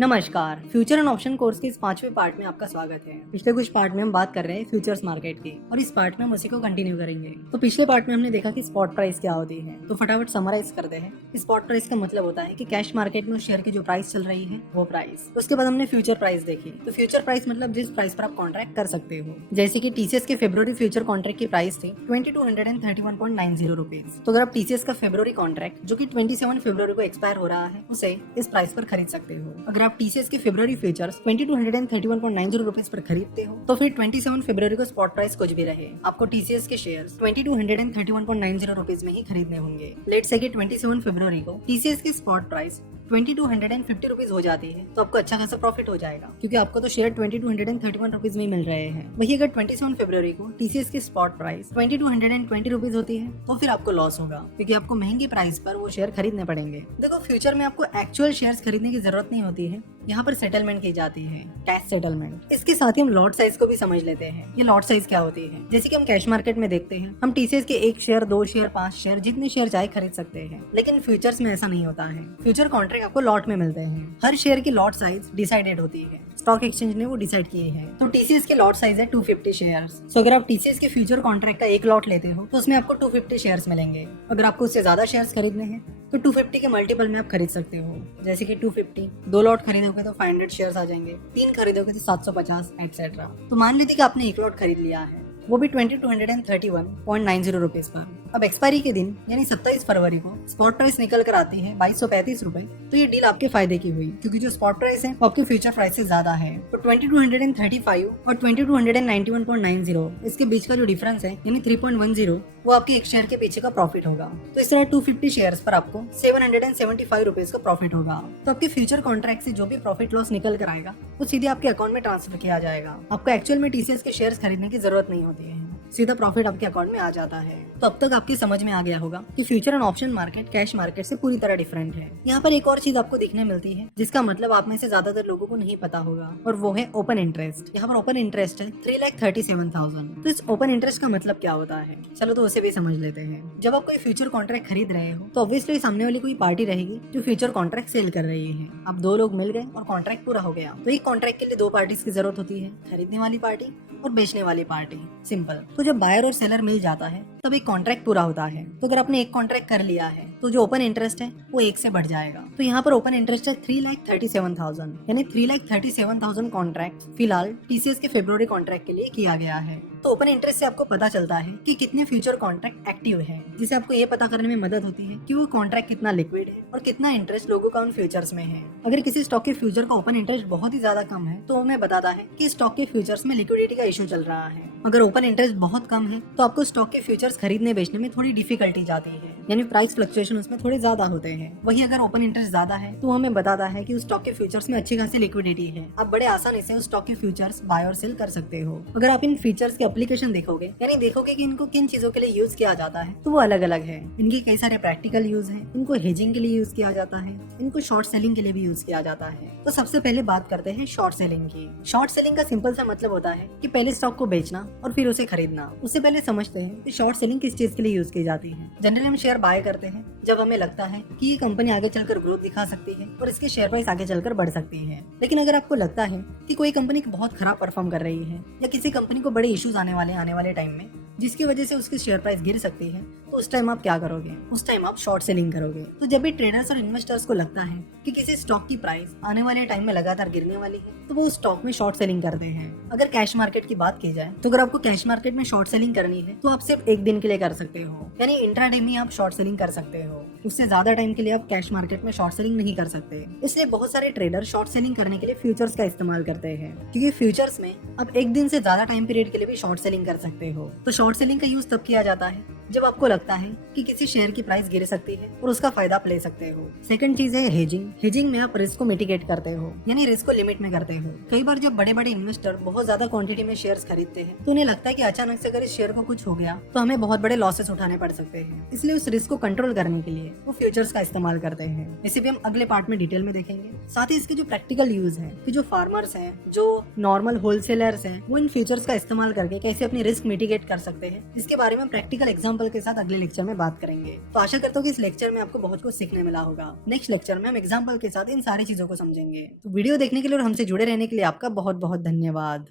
नमस्कार। Future and option course के इस 5वें पार्ट में आपका स्वागत है। पिछले कुछ पार्ट में हम बात कर रहे हैं फ्यूचर्स मार्केट की और इस पार्ट में हम उसी को कंटिन्यू करेंगे। तो पिछले पार्ट में हमने देखा कि स्पॉट प्राइस क्या होती है, तो फटाफट समराइज करते हैं। स्पॉट प्राइस का मतलब होता है कि कैश मार्केट में उस शेयर की जो प्राइस चल रही है वो प्राइस। उसके बाद हमने फ्यूचर प्राइस देखी। तो फ्यूचर प्राइस मतलब जिस प्राइस पर आप कॉन्ट्रैक्ट कर सकते हो। जैसे की टीसीएस के फेब्रुवरी फ्यूचर कॉन्ट्रैक्ट की प्राइस थी 2231.90 रुपीज। तो अगर आप टीसीएस का फेब्रुवरी कॉन्ट्रैक्ट जो की 27 फरवरी को एक्सपायर हो रहा है उसे इस प्राइस पर खरीद सकते हो। अगर आप टीसीएस के फेब्रुवरी फ्यूचर्स 2231.90 रुपीज पर खरीदते हो तो फिर 27 फरवरी को स्पॉट प्राइस कुछ भी रहे, आपको टीसीएस के शेयर्स 2231.90 रुपीज में ही खरीदने होंगे। लेट्स से कि 27 फरवरी को टीसीएस की स्पॉट प्राइस 2250 रुपीज हो जाती है तो आपको अच्छा खासा प्रॉफिट हो जाएगा, क्योंकि आपको तो शेयर 2231 रुपीज में मिल रहे हैं। वही अगर 27 फरवरी को टीसीएस की स्पॉट प्राइस 2220 रुपीज होती है तो फिर आपको लॉस होगा, क्योंकि आपको महंगी प्राइस पर वो शेयर खरीदने पड़ेंगे। देखो, फ्यूचर में आपको एक्चुअल शेयर्स खरीदने की जरूरत नहीं होती है, यहाँ पर सेटलमेंट की जाती है, कैश सेटलमेंट। इसके साथ ही हम लॉट साइज को भी समझ लेते हैं। ये लॉट साइज क्या होती है? जैसे कि हम कैश मार्केट में देखते हैं, हम टीसीएस के 1 शेयर, 2 शेयर, 5 शेयर, जितने शेयर चाहे खरीद सकते हैं, लेकिन फ्यूचर्स में ऐसा नहीं होता है। फ्यूचर कॉन्ट्रैक्ट आपको लॉट में मिलते हैं। हर शेयर की लॉट साइज डिसाइडेड होती है, स्टॉक एक्सचेंज ने वो डिसाइड किए हैं। तो टीसीएस के लॉट साइज है 250 शेयर्स। सो अगर आप टीसीएस के फ्यूचर कॉन्ट्रैक्ट का एक लॉट लेते हो तो उसमें आपको 250 शेयर्स मिलेंगे। अगर आपको उससे ज्यादा शेयर्स खरीदने हैं तो 250 के मल्टीपल में आप खरीद सकते हो। जैसे कि 250, 2 लॉट खरीदोगे तो 500 शेयर्स आ जाएंगे, 3 खरीदोगे तो 750 एक्सेट्रा। तो मान लीजिए कि आपने एक लॉट खरीद लिया है, वो भी 2231.90 रुपीज पर। अब एक्सपायरी के दिन यानी 27 फरवरी को स्पॉट प्राइस निकल कर आती है 2235 रुपए। तो ये डील आपके फायदे की हुई, क्योंकि जो स्पॉट प्राइस है वो आपके फ्यूचर प्राइस से ज्यादा है। तो 2235 और 2291.90 इसके बीच का जो डिफरेंस है यानी 3.10 वो आपके एक शेयर के पीछे का प्रॉफिट होगा। तो इस तरह 250 शेयर्स पर आपको 775 रुपीज का प्रॉफिट होगा। तो आपके फ्यूचर कॉन्ट्रैक्ट से जो भी प्रॉफिट लॉस निकल कर आएगा वो सीधे आपके अकाउंट में ट्रांसफर किया जाएगा। आपको एक्चुअल में टीसीएस के शेयर्स खरीदने की जरूरत नहीं होती है, सीधा प्रॉफिट आपके अकाउंट में आ जाता है। तो अब तक आपकी समझ में आ गया होगा कि future and option market cash market से पूरी तरह डिफरेंट है। यहाँ पर एक और चीज आपको दिखने मिलती है जिसका मतलब आप में से ज्यादातर लोगों को नहीं पता होगा, और वो है ओपन इंटरेस्ट। यहाँ पर ओपन इंटरेस्ट है 3,37,000। तो इस ओपन इंटरेस्ट का मतलब क्या होता है, चलो तो उसे भी समझ लेते हैं। जब आप कोई फ्यूचर कॉन्ट्रैक्ट खरीद रहे हो तो ऑब्वियसली सामने वाली कोई पार्टी रहेगी जो फ्यूचर कॉन्ट्रैक्ट सेल कर रही है। अब 2 लोग मिल गए और कॉन्ट्रैक्ट पूरा हो गया। तो एक कॉन्ट्रैक्ट के लिए 2 पार्टीज की जरूरत होती है, खरीदने वाली पार्टी और बेचने वाली पार्टी। सिंपल। तो जब बायर और सेलर मिल जाता है तब एक कॉन्ट्रैक्ट पूरा होता है। तो अगर आपने एक कॉन्ट्रैक्ट कर लिया है तो जो ओपन इंटरेस्ट है वो 1 से बढ़ जाएगा। तो यहाँ पर ओपन इंटरेस्ट है 3,37,000, यानी 3,37,000 कॉन्ट्रैक्ट फिलहाल टीसीएस के फेब्रुवरी कॉन्ट्रैक्ट के लिए किया गया है। तो ओपन इंटरेस्ट से आपको पता चलता है कि कितने फ्यूचर कॉन्ट्रैक्ट एक्टिव है, जिससे आपको ये पता करने में मदद होती है कि वो कॉन्ट्रैक्ट कितना लिक्विड है और कितना इंटरेस्ट लोगों का उन फ्यूचर्स में है। अगर किसी स्टॉक के फ्यूचर का ओपन इंटरेस्ट बहुत ही ज्यादा कम है तो हमें बताता है कि स्टॉक के फ्यूचर्स में लिक्विडिटी का इशू चल रहा है। अगर ओपन इंटरेस्ट बहुत कम है तो आपको स्टॉक के फ्यूचर्स खरीदने बेचने में थोड़ी डिफिकल्टी जाती है, यानी प्राइस फ्लक्चुएशन उसमें थोड़े ज्यादा होते हैं। वहीं अगर ओपन इंटरेस्ट ज्यादा है तो हमें बताता है कि उस स्टॉक के फ्यूचर्स में अच्छी खासी लिक्विडिटी है, आप बड़े आसानी से उस स्टॉक के फ्यूचर्स बाय और सेल कर सकते हो। अगर आप इन फीचर्स के एप्लीकेशन देखोगे, यानी देखोगे कि इनको किन चीजों के लिए यूज किया जाता है, तो वो अलग अलग है। इनके कई सारे प्रैक्टिकल यूज है, इनको हेजिंग के लिए यूज किया जाता है, इनको शॉर्ट सेलिंग के लिए भी यूज किया जाता है। तो सबसे पहले बात करते हैं शॉर्ट सेलिंग की। शॉर्ट सेलिंग का सिंपल सा मतलब होता है कि पहले स्टॉक को बेचना और फिर उसे खरीदना। उससे पहले समझते हैं कि शॉर्ट सेलिंग किस चीज के लिए यूज की जाती है। जनरली हम शेयर बाय करते हैं जब हमें लगता है कि ये कंपनी आगे चलकर ग्रोथ दिखा सकती है और इसके शेयर प्राइस आगे चलकर बढ़ सकती है। लेकिन अगर आपको लगता है कि कोई कंपनी बहुत खराब परफॉर्म कर रही है या किसी कंपनी को बड़े इश्यूज आने वाले टाइम में जिसकी वजह से उसकी शेयर प्राइस गिर सकती है, तो उस टाइम आप क्या करोगे? उस टाइम आप शॉर्ट सेलिंग करोगे। तो जब भी ट्रेडर्स और इन्वेस्टर्स को लगता है कि किसी स्टॉक की प्राइस आने वाले टाइम में लगातार गिरने वाली है तो वो उस स्टॉक में शॉर्ट सेलिंग करते हैं। अगर कैश मार्केट की बात की जाए तो अगर आपको कैश मार्केट में शॉर्ट सेलिंग करनी है तो आप सिर्फ 1 दिन के लिए कर सकते हो, यानी इंट्राडे में आप शॉर्ट सेलिंग कर सकते हो। उससे ज्यादा टाइम के लिए आप कैश मार्केट में शॉर्ट सेलिंग नहीं कर सकते। इसलिए बहुत सारे ट्रेडर शॉर्ट सेलिंग करने के लिए फ्यूचर्स का इस्तेमाल करते हैं, क्योंकि फ्यूचर्स में आप 1 दिन से ज्यादा टाइम पीरियड के लिए भी शॉर्ट सेलिंग कर सकते हो। तो शॉर्ट सेलिंग का यूज तब किया जाता है जब आपको लगता है कि किसी शेयर की प्राइस गिर सकती है और उसका फायदा आप ले सकते हो। सेकंड चीज है हेजिंग। हेजिंग में आप रिस्क को मिटिगेट करते हो, यानी रिस्क को लिमिट में करते हो। कई बार जब बड़े बड़े इन्वेस्टर बहुत ज्यादा क्वांटिटी में शेयर्स खरीदते हैं तो उन्हें लगता है कि अचानक से अगर इस शेयर को कुछ हो गया तो हमें बहुत बड़े लॉसेस उठाने पड़ सकते हैं। इसलिए उस रिस्क को कंट्रोल करने के लिए वो फ्यूचर्स का इस्तेमाल करते हैं। इसे भी हम अगले पार्ट में डिटेल में देखेंगे। साथ ही इसके जो प्रैक्टिकल यूज है कि जो फार्मर्स हैं, जो नॉर्मल होलसेलर्स हैं, वो इन फ्यूचर्स का इस्तेमाल करके कैसे अपनी रिस्क मिटिगेट कर सकते हैं, इसके बारे में प्रैक्टिकल एग्जाम्पल एग्जाम्पल के साथ अगले लेक्चर में बात करेंगे। तो आशा करता हूँ कि इस लेक्चर में आपको बहुत कुछ सीखने मिला होगा। नेक्स्ट लेक्चर में हम एग्जाम्पल के साथ इन सारी चीजों को समझेंगे। तो वीडियो देखने के लिए और हमसे जुड़े रहने के लिए आपका बहुत बहुत धन्यवाद।